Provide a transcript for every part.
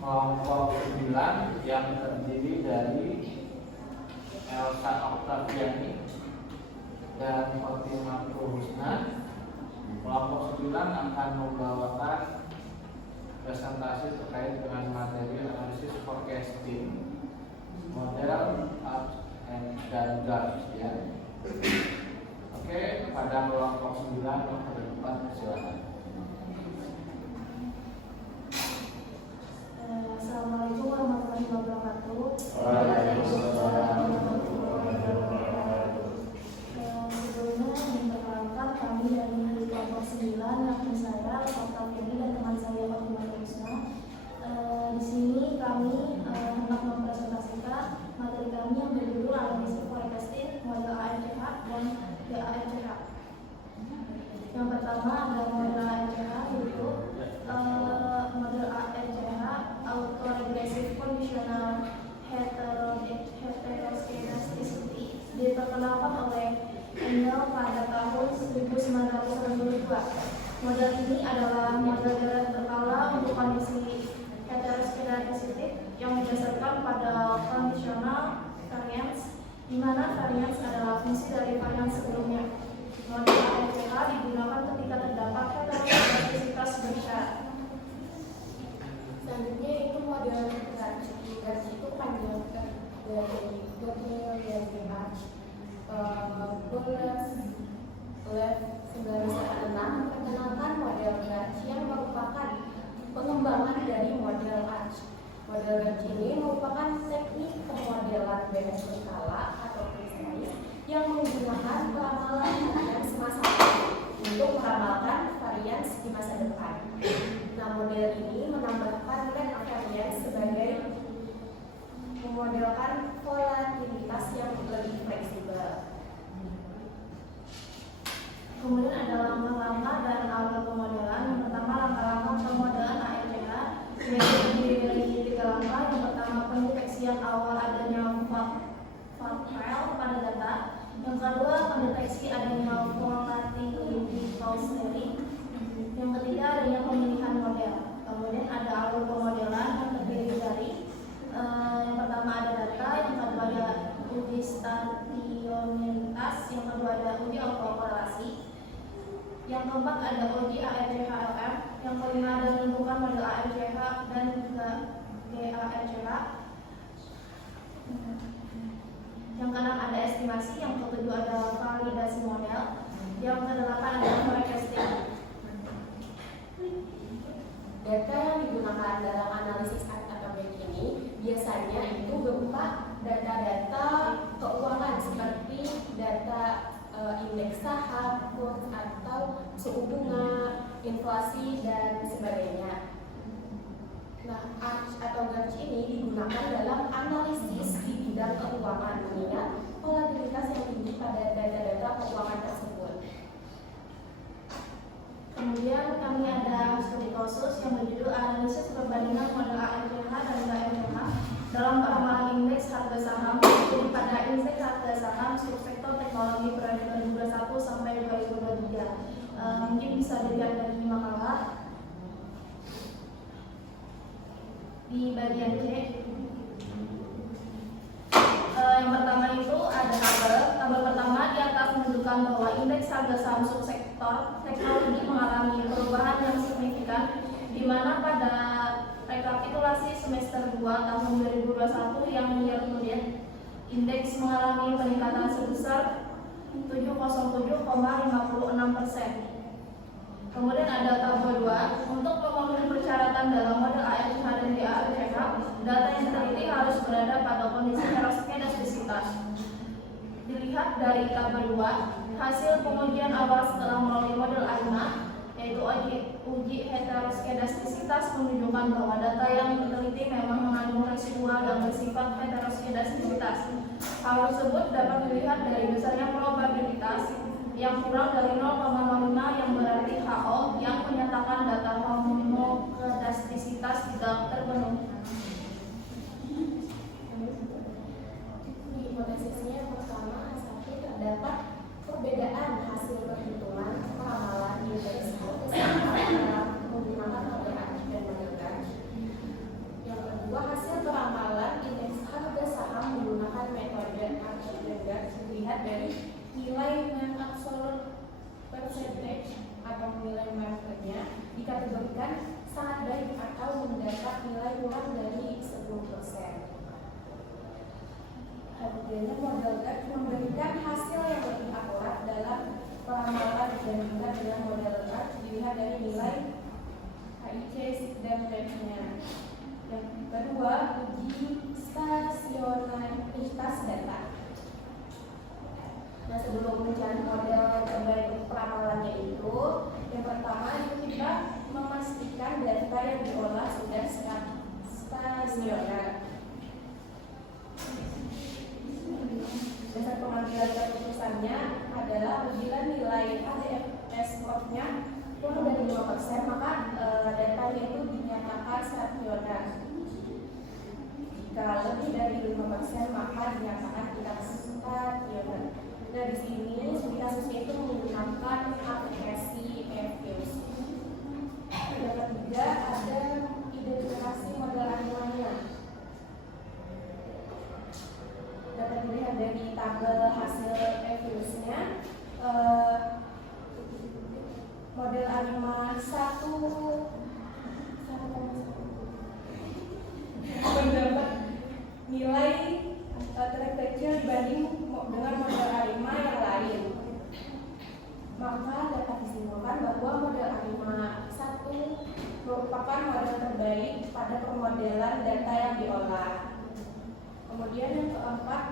kelompok 9 yang terdiri dari Elsa Oktaviani dan Fatimah Husna. Kelompok 9 akan membawakan presentasi terkait dengan materi analisis forecasting model ups dan downs ya. Oke, pada kelompok 9 yang ke depan silakan. Assalamualaikum warahmatullahi wabarakatuh. Sebelumnya memperkenalkan kami dari kelompok 9 yakni saya Oktaviani dan teman saya Fatimah Husna. Di sini kami hendak mempresentasikan materi kami yang berjudul analisis forecasting model ARCH dan DARCH. Yang pertama ada model ARCH yaitu model ARCH Autoregressive Conditional Heteroscedasticity diperkenalkan oleh Engel pada tahun 1992. Model ini adalah model deret berkala untuk kondisi heteroscedasticity yang berdasarkan pada conditional variance, di mana variance adalah fungsi dari variance sebelumnya. Model ARCH digunakan ketika terdapat heteroscedasticitas bersyarat. Selanjutnya itu model garis itu panjang dari Left 1996 perkenalkan model garis yang merupakan pengembangan dari model ARCH. Model garis ini merupakan teknik pemodelan bebas berkala atau precise yang menggunakan peramalan varians masa lalu untuk meramalkan varians di masa depan. Nah, model ini menambahkan rate variance sebagai memodelkan volatilitas yang lebih fleksibel. Kemudian ada langkah-langkah dan awal pemodelan. Yang pertama langkah-langkah pemodelan ARCH yaitu terdiri dari 3 langkah. Yang pertama pendeteksian awal adanya fault file pada data. Yang kedua mendeteksi adanya volatility causaling. Yang ketiga adanya pemilihan model. Kemudian ada alur pemodelan yang terdiri dari yang pertama ada data, yang kedua ada uji stationaritas, yang kedua ada uji autokorelasi, yang keempat ada uji ARCH-LM, yang kelima ada menentukan model ARCH dan juga DARCH, yang keenam ada estimasi, yang ketujuh ada validasi model, yang kedelapan ada forecasting. Data yang digunakan dalam analisis atau batch ini biasanya itu berupa data-data keuangan seperti data indeks saham, kurs atau suku bunga, inflasi dan sebagainya. Nah, ARCH atau GARCH ini digunakan dalam analisis di bidang keuangan mengingat volatilitas yang tinggi pada data-data keuangan tersebut. Kemudian kami ada studi kasus yang berjudul analisis perbandingan model ARCH dan DARCH dalam peramalan indeks harga saham. Jadi pada indeks harga saham subsektor teknologi periode 2021 sampai 2023. Mungkin bisa dilihat dari makalah di bagian C. Yang pertama itu ada tabel pertama di atas menunjukkan bahwa indeks harga saham subsektor teknologi mengalami perubahan yang signifikan, di mana pada rekapitulasi semester 2 tahun 2021 yang year to date, indeks mengalami peningkatan sebesar 707,56%. Kemudian ada tabel 2, untuk memenuhi persyaratan dalam model ARCH dan DARCH, data yang diteliti harus berada pada kondisi heteroskedasticitas. Dilihat dari tabel 2, hasil pengujian awal setelah melalui model AIMA, yaitu uji heteroskedasticitas, menunjukkan bahwa data yang diteliti memang mengandung residual dan bersifat heteroskedasticitas. Hal tersebut dapat dilihat dari besarnya probabilitas yang kurang dari 0,05 yang berarti HO yang menyatakan data homokedasticitas tidak terpenuhi. Di hipotesisnya yang pertama terdapat perbedaan hasil perhitungan peramalan indeks harga saham dalam menggunakan model ARCH dan model GARCH. Yang data. Nah, sebelum mencari model terbaik peramalannya itu, yang pertama itu kita memastikan data yang diolah sudah stasioner. Dasar pengambilan keputusannya adalah apabila nilai ADFS score-nya kurang dari 5%, maka datanya itu dinyatakan stasioner. Jika lebih dari 5%, maka dinyatakan tidak stasioner. Nah, di sini studi kasusnya itu menggunakan aplikasi EFViews. Yang ketiga ada identifikasi model animanya. Dapat dilihat dari tabel hasil EFViews-nya. Model anima 1 mendapat nilai terkecil dibanding dengan model anima yang lain. Maka dapat disimpulkan bahwa model anima 1 merupakan model terbaik pada pemodelan data yang diolah. Kemudian yang keempat,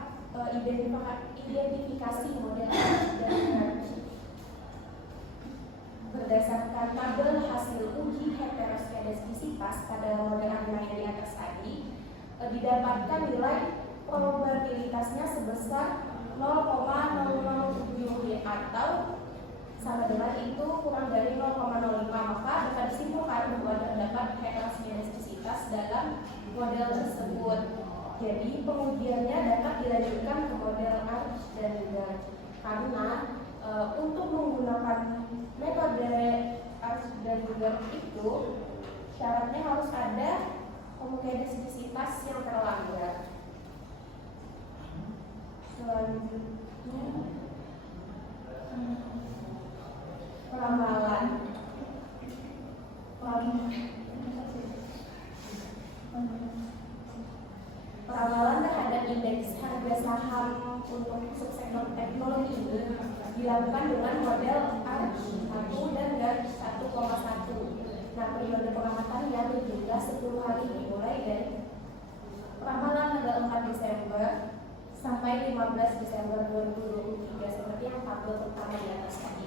identifikasi model dan berdasarkan tabel hasil uji heteroskedastisitas pada model anima yang di atas tadi, didapatkan nilai probabilitasnya sebesar 0,0070 atau sama dengan itu kurang dari 0,05, maka dapat disimpulkan bahwa terdapat heteroskedastisitas dalam model tersebut. Jadi pengujiannya dapat dilanjutkan ke model ARCH dan GARCH karena untuk menggunakan metode ARCH dan GARCH itu syaratnya harus ada homogenitas yang terlanggar. Selanjutnya peramalan terhadap indeks harga saham untuk subsektor teknologi ini dilakukan dengan model ARCH 1 dan GARCH 1,1. Nah, periode pengamatan yang berjumlah 10 hari dimulai dari peramalan tanggal 4 Desember sampai 15 Desember 2023 seperti yang tabel pertama di atas tadi.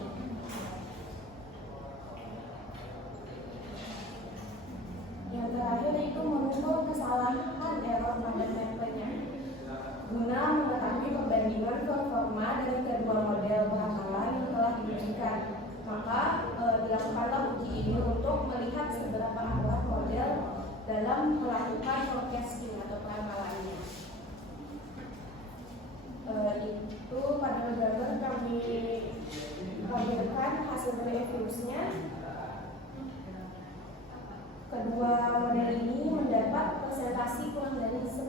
Yang terakhir itu mengukur kesalahan error pada sampelnya guna mengetahui perbandingan performa dari kedua model peramalan yang telah diberikan. Maka dilakukanlah uji ini untuk melihat seberapa akurat model dalam melakukan forecasting atau peramalannya. Itu pada gambar kami tampilkan hasil dari EFViews-nya. Kedua model ini mendapat presentasi kurang dari 10%.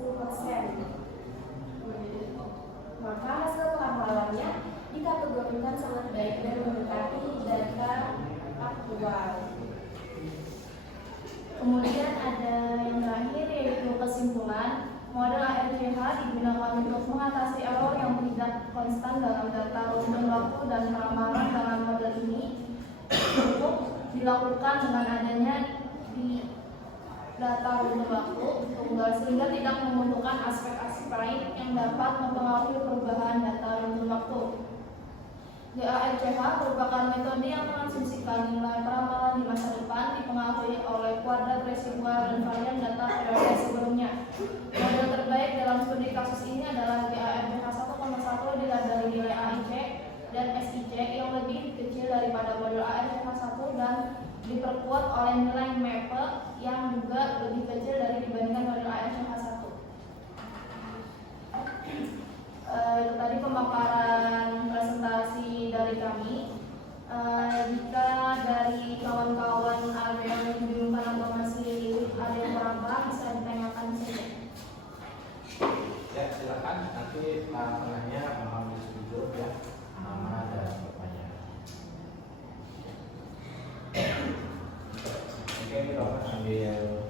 Maka hasil peramalannya dikategorikan sangat baik dan mendekati data aktual. Kemudian ada yang terakhir yaitu kesimpulan. Model ARCH digunakan untuk mengatasi error yang tidak konstan dalam data runtuh waktu dan peramalan dalam model ini untuk dilakukan dengan adanya di data runtuh waktu tunggal sehingga tidak membutuhkan aspek-aspek lain yang dapat mempengaruhi perubahan data runtuh waktu. DARCH merupakan metode yang mengasumsikan nilai peramalan di masa depan dipengaruhi oleh kuadrat residual dan varian data periode sebelumnya. Model terbaik dalam studi kasus ini adalah DARCH 1,1 dilabeli nilai AIC dan SIC yang lebih kecil daripada model ARCH 1 dan diperkuat oleh nilai MAPE yang juga lebih kecil dari dibandingkan model ARCH 1. Itu tadi pemaparan presentasi dari kami. Jika dari kawan-kawan ada yang membingungkan atau masih ada yang kurang bisa ditanyakan di sini. Ya, silakan nanti penanya mengambil sudut ya, nama dan pertanyaan. Oke, ini Bapak sambil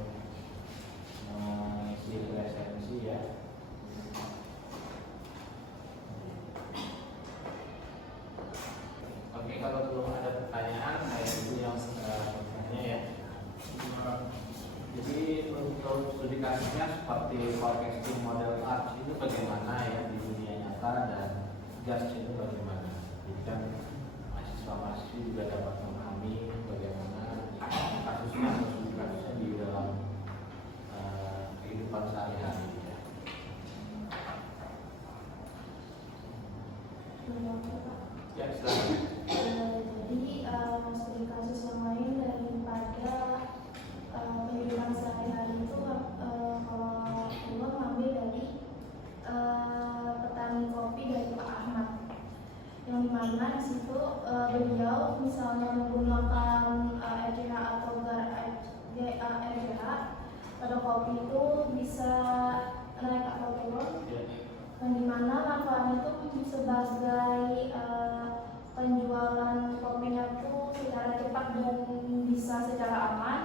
mengisi presensi ya. Oke, kalau belum ada pertanyaan, saya dulu yang bertanya ya. Jadi untuk untuk studi kasusnya seperti forecasting model arch itu bagaimana ya di dunia nyata dan gas itu bagaimana. Jadi kan mahasiswa-mahasiswi juga dapat memahami bagaimana kasusnya atau studi kasusnya di dalam kehidupan sehari-hari. Ya, silakan. Jadi studi kasus yang lain daripada kehidupan sehari-hari itu kalau gue ngambil dari petani kopi dari Pak Ahmad, yang dimana di situ beliau misalnya menggunakan RCH atau GARCH pada kopi itu bisa naik atau turun, yang dimana manfaatnya itu sebagai penjualan kopinya itu secara cepat dan bisa secara aman.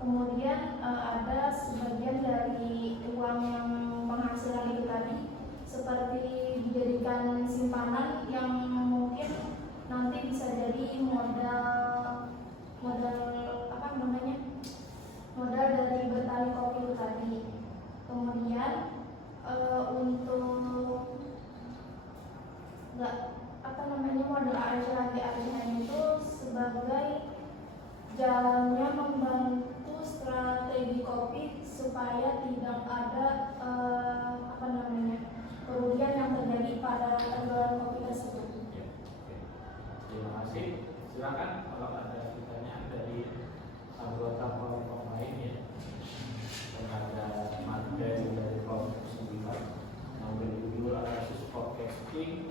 Kemudian ada sebagian dari uang yang penghasilan itu tadi seperti dijadikan simpanan yang mungkin nanti bisa jadi modal dari bertani kopi itu tadi. Kemudian untuk modal ARCH itu sebagai jalannya membantu strategi kopi supaya tidak ada kerugian yang terjadi pada penjualan kopi tersebut. Ya, oke. Terima kasih. Silakan kalau ada pertanyaan dari anggota kelompok lain ya. Ada materi dari kelompok 9 yang berjudul analisis forecasting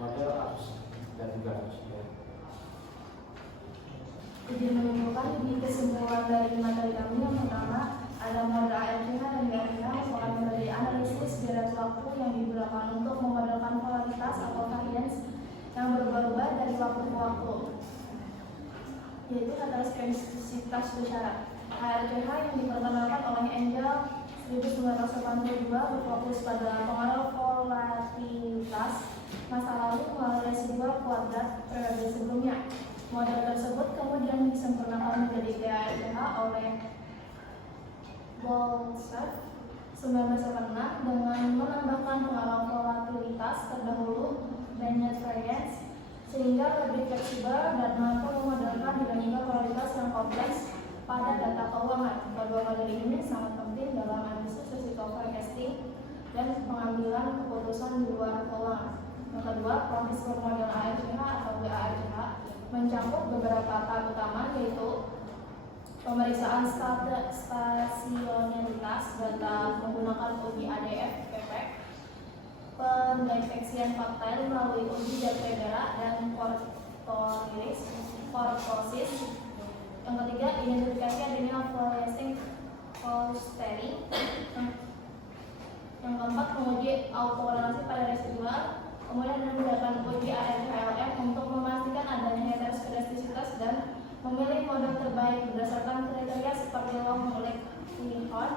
model arch dan juga ya. Jadi menunjukkan di kesimpulan dari materi kami yang pertama ada model ARCH dan GARCH merupakan metode analisis jarak waktu yang digunakan untuk memodelkan kualitas atau varians yang berubah-ubah dari waktu ke waktu, yaitu karakteristik bersyarat. ARCH yang diperkenalkan oleh Engel 1982 berfokus pada pengaruh volatilitas masa lalu melalui sebuah kuadrat periode sebelumnya. Model tersebut kemudian disempurnakan menjadi GARCH oleh Boltzmann 1986 dengan menambahkan pengaruh volatilitas terdahulu dan net variance sehingga lebih fleksibel dan mampu memodelkan dinamika kualitas yang kompleks pada data keuangan. Kedua model ini sangat penting dalam analisis risiko forecasting dan pengambilan keputusan di luar keuangan. Yang kedua, proses model ARCH atau GARCH mencakup beberapa tahap utama, yaitu pemeriksaan stasionaritas data menggunakan uji ADF, PPEC, pendeteksian fakta melalui uji Debreera dan portosis. Yang ketiga, identifikasi adanya fluorescing clustering. Yang keempat, menguji autokorelasi pada residual. Kemudian menggunakan uji ARCHLM untuk memastikan adanya heteroskedastisitas dan memilih model terbaik berdasarkan kriteria seperti long likelihood,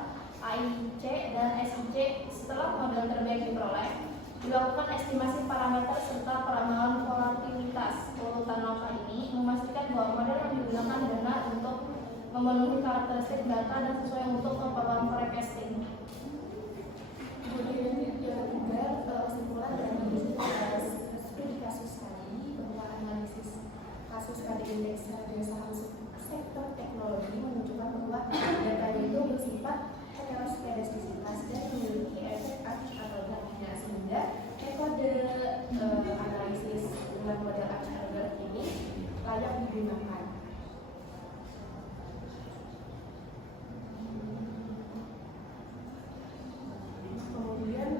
AIC, dan SIC. Setelah model terbaik diperoleh, dilakukan estimasi parameter serta peramalan volatilitas. Urutan langkah ini memastikan bahwa model yang digunakan benar untuk memenuhi karakteristik data dan sesuai untuk keperluan forecasting. Kemudian yang ketiga, kesimpulan dari studi kasus tadi bahwa analisis kasus pada indeks harga saham sektor teknologi menunjukkan bahwa data itu bersifat heteroskedastisitas dan memiliki efek arch atau gradnya, sehingga metode analisis dengan model arch atau grad ini layak digunakan. Kemudian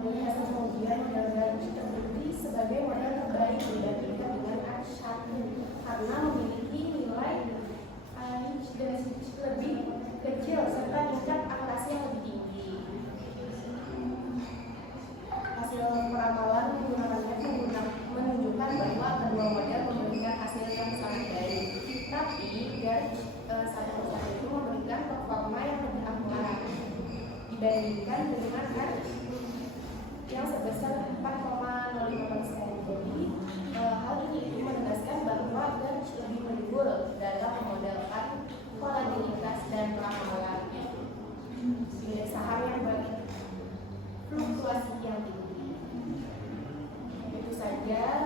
dari hasil pengujian model grad terbukti sebagai model terbaik dibandingkan dengan arch karena memiliki nilai lebih kecil serta tingkat akurasi yang lebih tinggi. Hasil peramalan menggunakannya menunjukkan bahwa kedua model memberikan hasil yang sangat baik. Tapi GARCH satu persatu itu memberikan performa yang lebih akurat dibandingkan dengan arch yang sebesar 4,05%. Jadi hal ini itu menegaskan bahwa GARCH lebih unggul dalam memodelkan volatilitas dan peramalan. ada